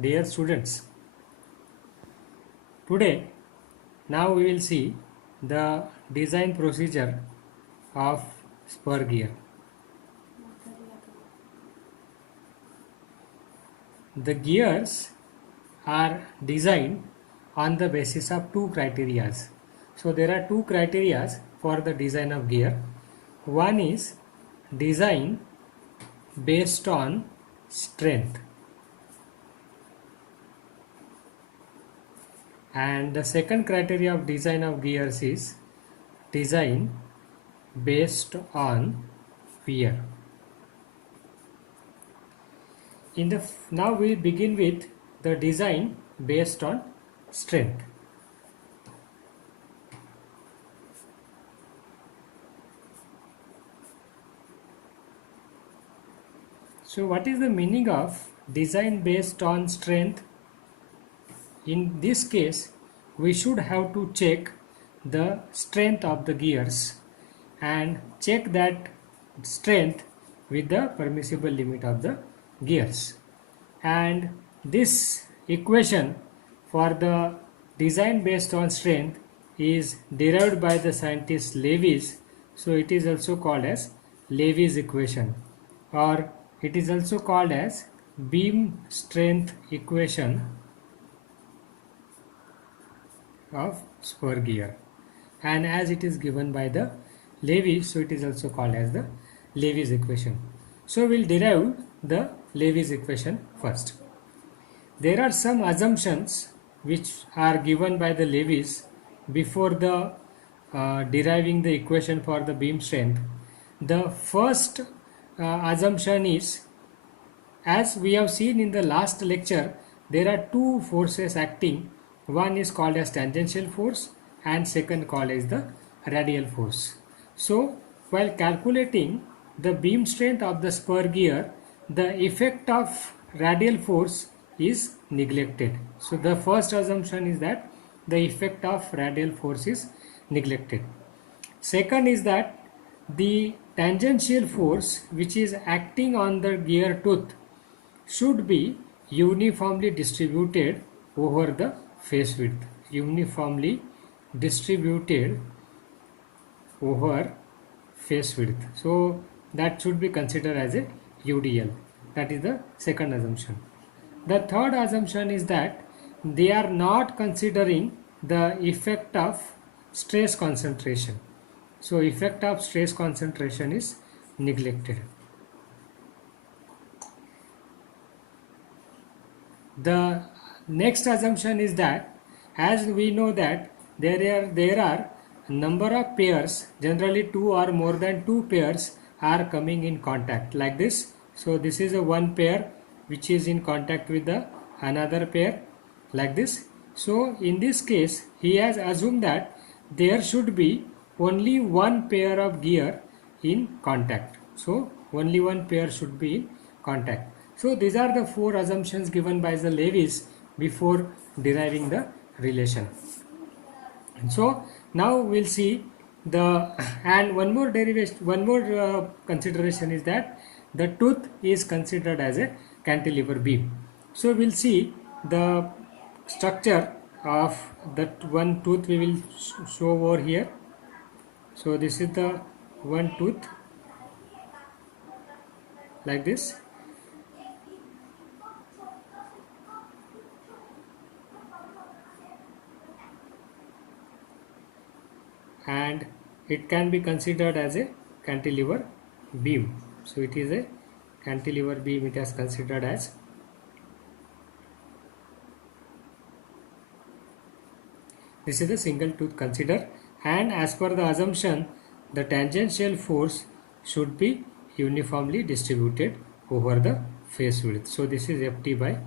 Dear students, today now we will see the design procedure of spur gear. The gears are designed on the basis of two criteria. So there are two criteria for the design of gear. One is design based on strength, and the second criteria of design of gears is design based on wear. Now we begin with the design based on strength. So what is the meaning of design based on strength? In this case, we should have to check the strength of the gears and check that strength with the permissible limit of the gears. And this equation for the design based on strength is derived by the scientist Lewis. So it is also called as Lewis equation, or it is also called as beam strength equation of spur gear, and as it is given by the Lewis, so it is also called as the Lewis equation. So we'll derive the Lewis equation first. There are some assumptions which are given by the Lewis before the deriving the equation for the beam strength. The first assumption is, as we have seen in the last lecture, there are two forces acting. One is called as tangential force and second called as the radial force. So while calculating the beam strength of the spur gear, the effect of radial force is neglected. So the first assumption is that the effect of radial force is neglected. Second is that the tangential force which is acting on the gear tooth should be uniformly distributed over the face width. Uniformly distributed over face width. So that should be considered as a UDL. That is the second assumption. The third assumption is that they are not considering the effect of stress concentration. So effect of stress concentration is neglected. The next assumption is that, as we know that there are number of pairs, generally two or more than two pairs are coming in contact like this. So this is a one pair which is in contact with the another pair like this. So in this case he has assumed that there should be only one pair of gear in contact. So only one pair should be in contact. So these are the four assumptions given by the Lewis before deriving the relation. So now we'll see the, and one more derivation, one more consideration is that the tooth is considered as a cantilever beam. So we'll see the structure of that one tooth we will show over here. So this is the one tooth like this. And it can be considered as a cantilever beam. So it is a cantilever beam, it is considered as. This is the single tooth considered, and as per the assumption the tangential force should be uniformly distributed over the face width. So this is Ft by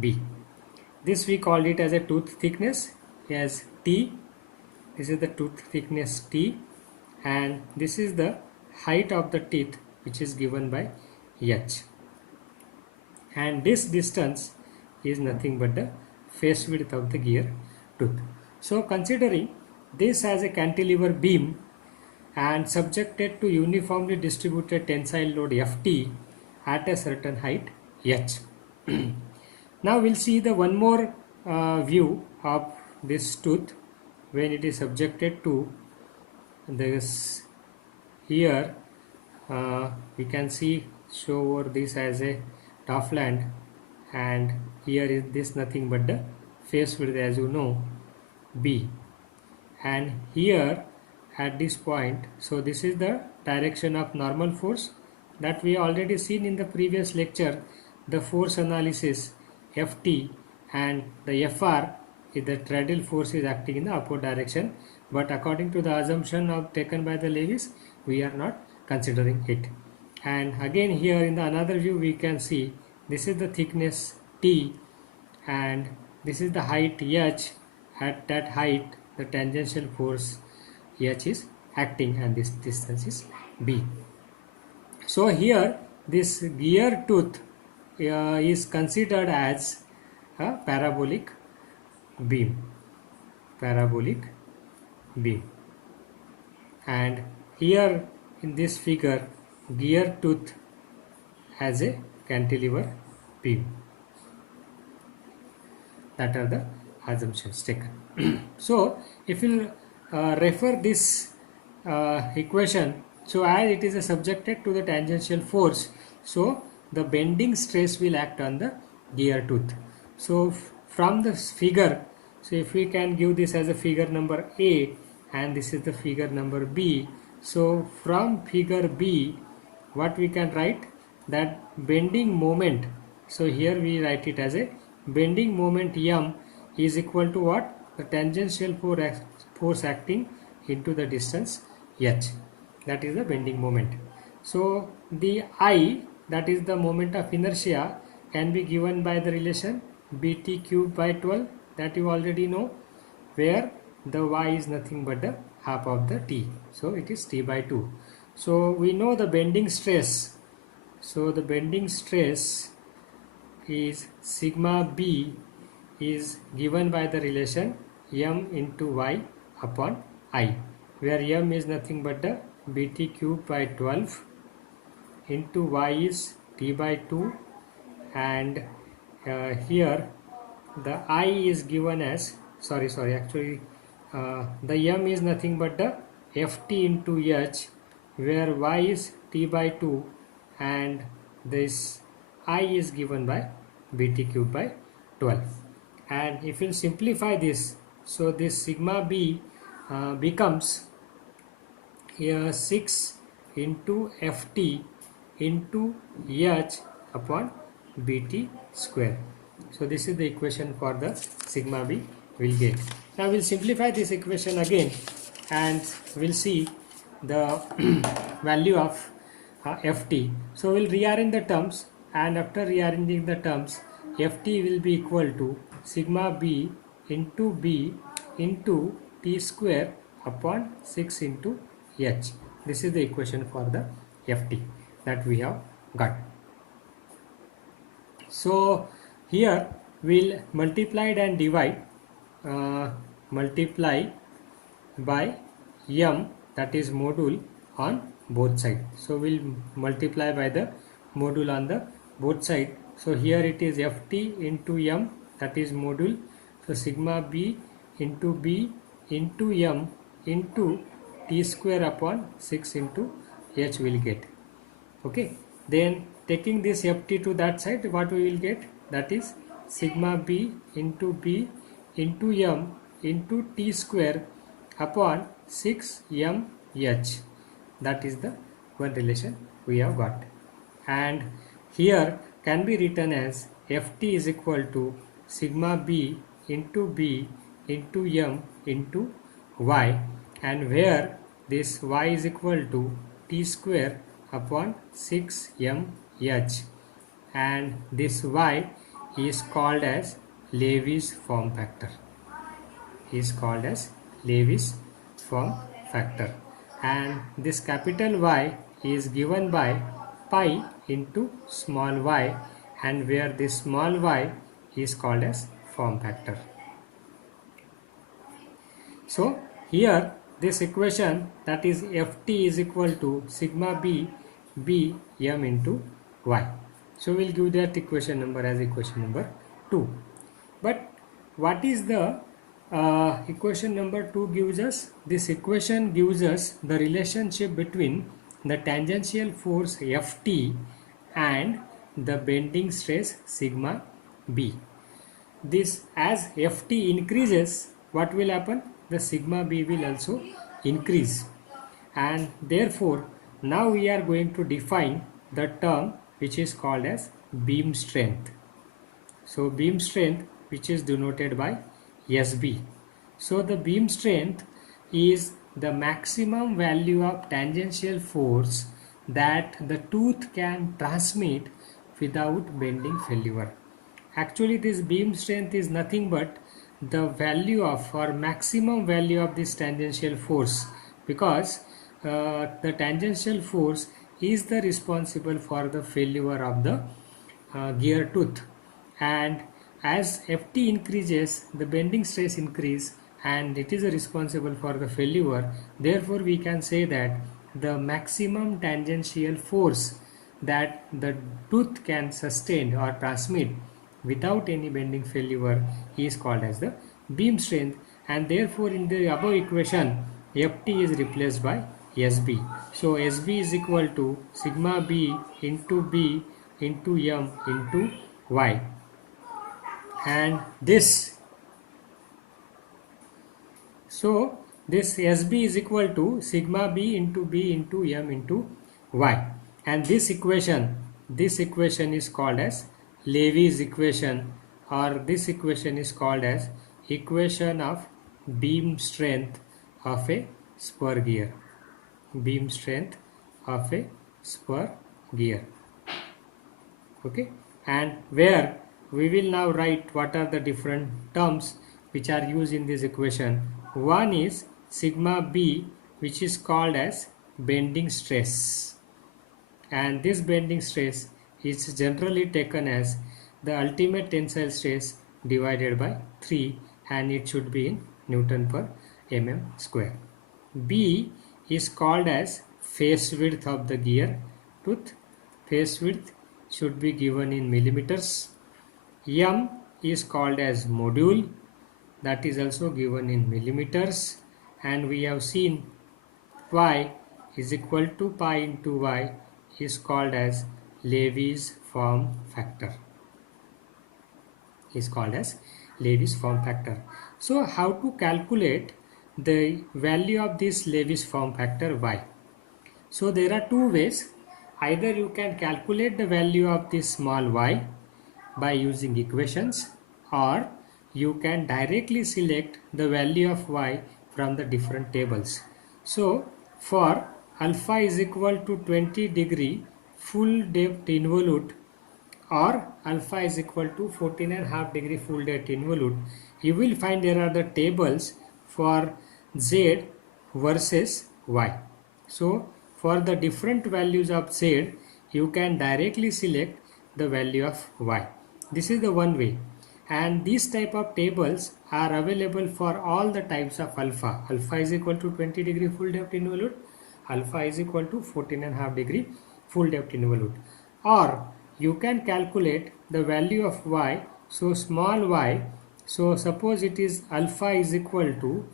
B. This we called it as a tooth thickness as T. This is the tooth thickness T, and this is the height of the teeth which is given by H, and this distance is nothing but the face width of the gear tooth. So considering this as a cantilever beam and subjected to uniformly distributed tensile load Ft at a certain height H, Now we'll see the one more view of this tooth when it is subjected to this. Here we can see show over this as a Topland, and here is this nothing but the face width, as you know, B, and here at this point, so this is the direction of normal force that we already seen in the previous lecture, the force analysis Ft, and the Fr is the radial force is acting in the upward direction, but according to the assumption of taken by the Lewis, we are not considering it. And again here in the another view we can see this is the thickness T and this is the height H. At that height the tangential force H is acting and this distance is B. So here this gear tooth is considered as a parabolic beam, and here in this figure gear tooth has a cantilever beam. That are the assumptions taken. So if you refer this equation, so as it is subjected to the tangential force, so the bending stress will act on the gear tooth. So from this figure, so if we can give this as a figure number A and this is the figure number B, so from figure B what we can write, that bending moment, so here we write it as a bending moment M is equal to what? The tangential force acting into the distance H, that is the bending moment. So the I, that is the moment of inertia, can be given by the relation Bt cube by 12 that you already know, where the Y is nothing but the half of the T, so it is T by 2. So we know the bending stress, so the bending stress is sigma B is given by the relation M into Y upon I, where M is nothing but the Bt cube by 12 into Y is T by 2, and here the I is given as the M is nothing but the Ft into H, where Y is T by 2 and this I is given by Bt cube by 12. And if you simplify this, so this sigma B becomes here 6 into Ft into H upon Bt square. So this is the equation for the sigma B will get. Now we'll simplify this equation again and we'll see the value of Ft. So we'll rearrange the terms, and after rearranging the terms, Ft will be equal to sigma B into T square upon 6 into H. This is the equation for the Ft that we have got. So here we'll multiply and divide, multiply by M, that is module on both sides. So we'll multiply by the module on the both side. So here it is Ft into M, that is module. So sigma B into M into T square upon 6 into H will get. Okay, then taking this Ft to that side, what we will get, that is sigma B into M into T square upon 6 mH. That is the one relation we have got, and here can be written as Ft is equal to sigma B into M into Y, and where this Y is equal to T square upon 6 mH, and this Y is called as Lewis form factor, and this capital Y is given by pi into small y, and where this small y is called as form factor. So here this equation, that is Ft is equal to sigma B M into Y. So we'll give that equation number as equation number 2. But what is the equation number 2 gives us? This equation gives us the relationship between the tangential force Ft and the bending stress sigma b. This, as Ft increases, what will happen? The sigma b will also increase, and therefore now we are going to define the term which is called as beam strength. So beam strength, which is denoted by SB. So the beam strength is the maximum value of tangential force that the tooth can transmit without bending failure. Actually, this beam strength is nothing but the value of, or maximum value of, this tangential force, because the tangential force is the responsible for the failure of the gear tooth, and as Ft increases, the bending stress increase, and it is responsible for the failure. Therefore we can say that the maximum tangential force that the tooth can sustain or transmit without any bending failure is called as the beam strength, and therefore in the above equation Ft is replaced by Sb. So Sb is equal to sigma b into m into y, and this, so this Sb is equal to sigma b into m into y, and this equation is called as Levy's equation, or this equation is called as equation of beam strength of a spur gear. Beam strength of a spur gear. Okay, and where we will now write what are the different terms which are used in this equation. One is sigma b, which is called as bending stress, and this bending stress is generally taken as the ultimate tensile stress divided by 3, and it should be in Newton per mm square. B is called as face width of the gear tooth. Face width should be given in millimeters. M is called as module, that is also given in millimeters, and we have seen y is equal to pi into y is called as Levy's form factor. Is called as Levy's form factor. So how to calculate the value of this Levy's form factor y? So there are two ways. Either you can calculate the value of this small y by using equations, or you can directly select the value of y from the different tables. So for alpha is equal to 20° full depth involute, or alpha is equal to 14.5° full depth involute, you will find there are the tables for z versus y. So for the different values of z, you can directly select the value of y. This is the one way, and these type of tables are available for all the types of alpha. Alpha is equal to 20° full depth involute, alpha is equal to 14.5° full depth involute, or you can calculate the value of y. So small y, so suppose it is alpha is equal to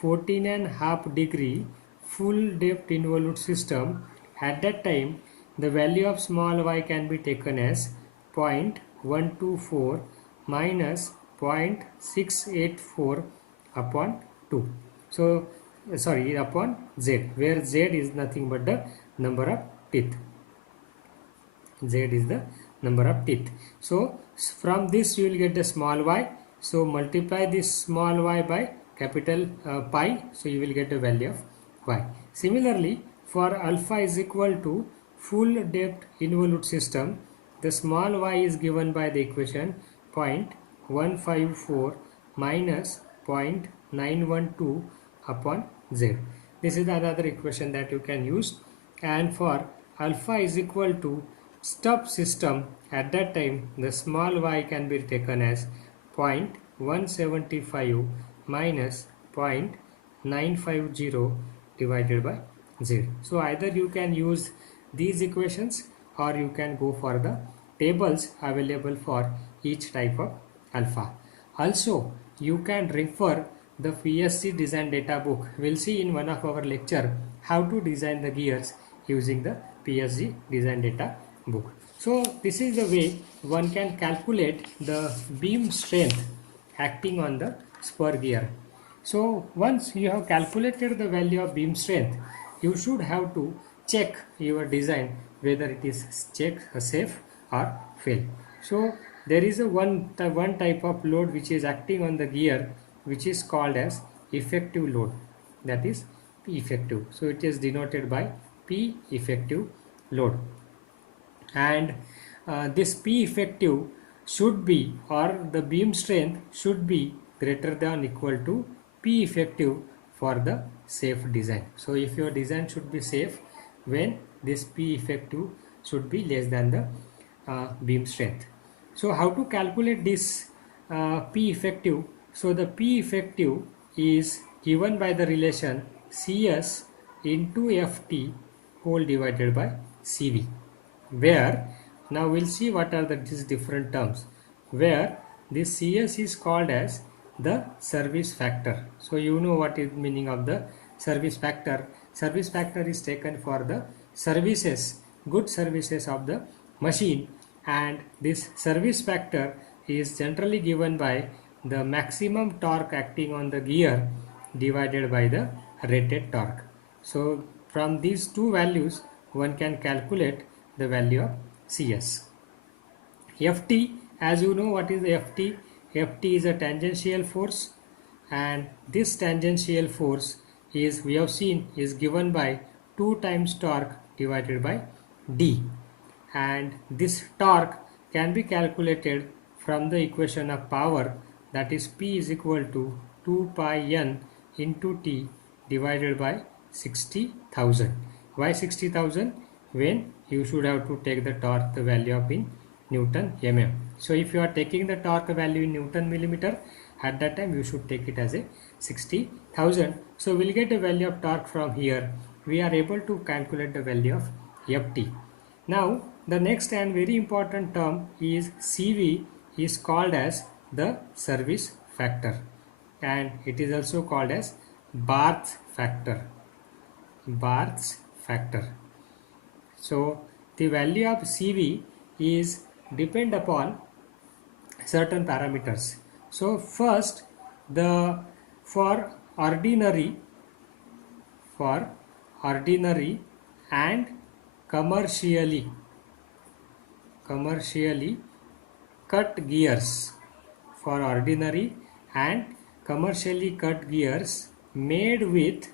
14.5° full depth involute system. At that time the value of small y can be taken as 0.124 minus 0.684 upon 2. So sorry, upon z, where z is nothing but the number of teeth. Z is the number of teeth. So from this you will get the small y. So multiply this small y by capital pi. So you will get the value of y. Similarly, for alpha is equal to full depth involute system, the small y is given by the equation 0.154 minus 0.912 upon z. This is another equation that you can use. And for alpha is equal to stub system, at that time the small y can be taken as 0.175 minus 0.950 divided by z. So either you can use these equations, or you can go for the tables available for each type of alpha. Also, you can refer the PSC design data book. We'll see in one of our lecture how to design the gears using the PSG design data book. So this is the way one can calculate the beam strength acting on the spur gear. So once you have calculated the value of beam strength, you should have to check your design whether it is safe or fail. So there is a one type of load which is acting on the gear, which is called as effective load, that is P effective. So it is denoted by P effective load, and this P effective should be, or the beam strength should be greater than equal to P effective for the safe design. So if your design should be safe, when this P effective should be less than the beam strength. So how to calculate this P effective? So the P effective is given by the relation CS into FT whole divided by CV, where now we'll see what are these different terms, where this CS is called as the service factor. So you know what is meaning of the service factor. Service factor is taken for the services, good services of the machine, and this service factor is generally given by the maximum torque acting on the gear divided by the rated torque. So from these two values one can calculate the value of CS. FT, as you know what is FT? FT is a tangential force, and this tangential force is, we have seen, is given by 2 times torque divided by D, and this torque can be calculated from the equation of power, that is P is equal to 2 pi n into T divided by 60,000. Why 60,000? When you should have to take the torque the value of in Newton mm. So if you are taking the torque value in Newton millimeter, at that time you should take it as a 60,000. So we'll get a value of torque from here. We are able to calculate the value of Ft. Now the next and very important term is CV, is called as the service factor, and it is also called as Barth factor. Barth's factor. So the value of CV is depend upon certain parameters. So first, the for ordinary and commercially cut gears, for ordinary and commercially cut gears made with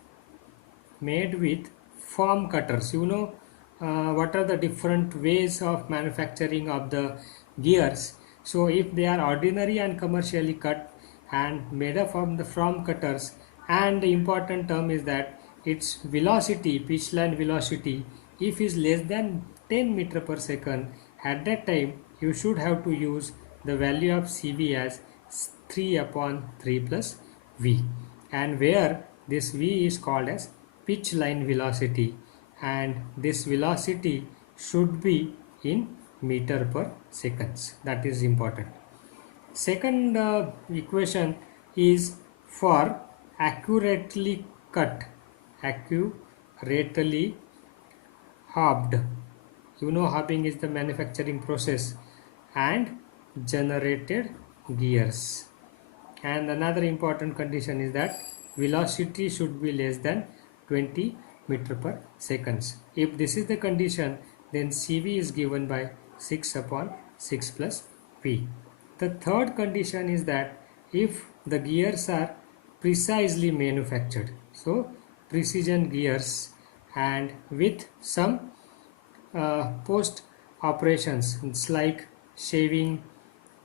form cutters. You know what are the different ways of manufacturing of the gears. So if they are ordinary and commercially cut and made up from the form cutters, and the important term is that its velocity, pitch line velocity, if is less than 10 meter per second, at that time you should have to use the value of CV as 3 upon 3 plus V, and where this V is called as pitch line velocity, and this velocity should be in meter per seconds. That is important. Second equation is for accurately cut, accurately hobbed. You know hobbing is the manufacturing process, and generated gears. And another important condition is that velocity should be less than 20 meter per seconds. If this is the condition, then CV is given by 6 upon 6 plus P. The third condition is that if the gears are precisely manufactured, so precision gears, and with some post operations, it's like shaving,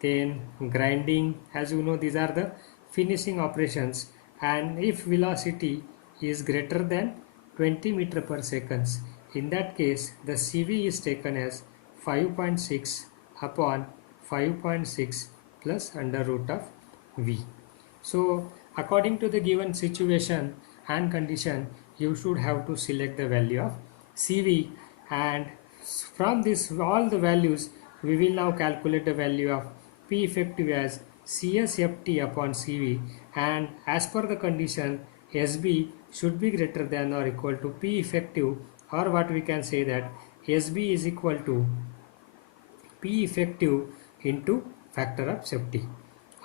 then grinding, as you know these are the finishing operations, and if velocity is greater than 20 meter per seconds, in that case the CV is taken as 5.6 upon 5.6 plus under root of V. So according to the given situation and condition, you should have to select the value of CV, and from this all the values we will now calculate the value of P effective as CSFT upon CV, and as per the condition SB should be greater than or equal to P effective, or what we can say that SB is equal to P effective into factor of safety,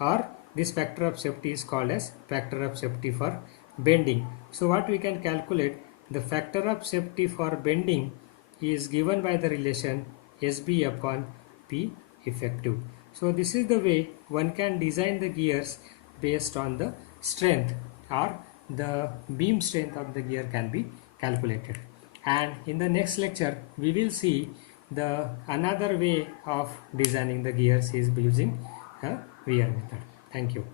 or this factor of safety is called as factor of safety for bending. So what we can calculate, the factor of safety for bending is given by the relation SB upon P effective. So this is the way one can design the gears based on the strength, or the beam strength of the gear can be calculated. And in the next lecture we will see the another way of designing the gears is using a wear method. Thank you.